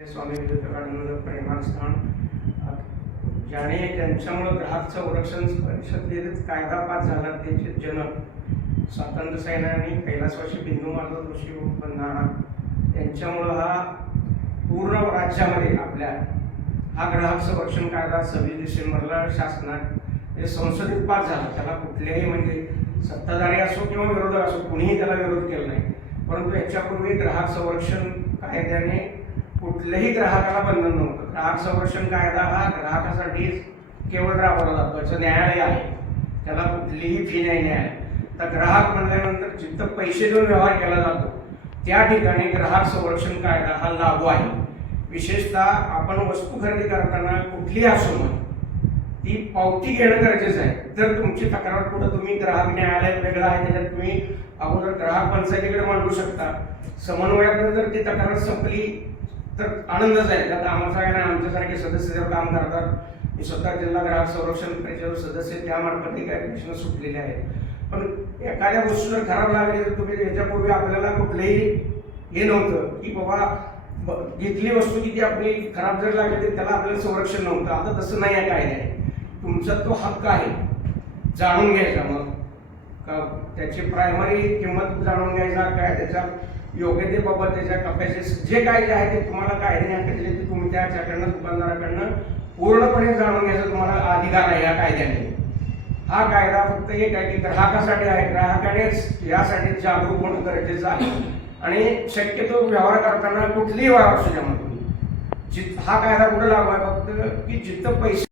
स्वामी विवेकानंद प्रेमास्थान ज्याने त्यांच्यामुळे ग्राहक संरक्षण परिषदेत कायदा पास झाला त्याचे जनक स्वातंत्र्य सैनानी कैलासवासी बिंदू माधव जोशी बंधारा यांच्यामुळे हा पूर्ण राज्यामध्ये आपल्या हा ग्राहक संरक्षण कायदा 26 डिसेंबरला शासनात संसदेत पास झाला. त्याला कुठल्याही म्हणजे सत्ताधारी असो किंवा विरोधक असो कुणीही त्याला विरोध केला नाही. परंतु याच्यापूर्वी ग्राहक संरक्षण कायद्याने कुठल्याही ग्राहकाला बंधन नव्हतं. ग्राहक संरक्षण कायदा हा ग्राहकासाठी केवळ राबवला जातो. याचं न्यायालय आहे, त्याला कुठलीही फी नाही. न्याय तर ग्राहक म्हणल्यानंतर जिथं पैसे देऊन व्यवहार केला जातो त्या ठिकाणी ग्राहक संरक्षण कायदा हा लागू आहे. विशेषतः आपण वस्तू खरेदी करताना कुठलीही असो मग ती पावती घेणं गरजेचं आहे. जर तुमची तक्रार पुढे तुम्ही ग्राहक न्यायालय वेगळं आहे त्याच्यात तुम्ही अगोदर ग्राहक पंचायतीकडे मांडू शकता. समन्वयाकडे जर ती तक्रार संपली तर आनंदच आहे. त्यात आम्हाला काय नाही, आमच्यासारखे सदस्य जर काम करतात. मी स्वतः जिल्हा ग्राहक संरक्षण परिषदेचे सदस्य त्यामार्फत काही प्रश्न सुटलेले आहेत. पण एखाद्या गोष्टी जर खराब लागली तर तुम्ही याच्यापूर्वी आपल्याला कुठलेही हे नव्हतं की बाबा घेतली वस्तू किती आपली खराब जर लागली तर त्याला आपल्याला संरक्षण नव्हतं. आता तसं नाही आहे कायद्याने. तुमचा तो हक्क आहे जाणून घ्यायचा. मग त्याची प्रायमरी किंमत जाणून घ्यायचा, काय त्याच्या योग्यतेबाबत त्याच्या कपॅसिटी जे काय जे आहे ते तुम्हाला कायद्याने हक्क दिले ते तुम्ही त्याच्याकडनं दुकानदाराकडनं पूर्णपणे जाणून घ्यायचा तुम्हाला अधिकार आहे या कायद्याने. हा कायदा फक्त एक आहे की ग्राहकासाठी आहे. ग्राहकानेच यासाठी जागरूक होणं गरजेचं आहे. आणि शक्यतो व्यवहार करताना कुठलीही व्यवहार असू द्या मग तुम्ही हा कायदा कुठे लागू आहे फक्त की जिथं पैसे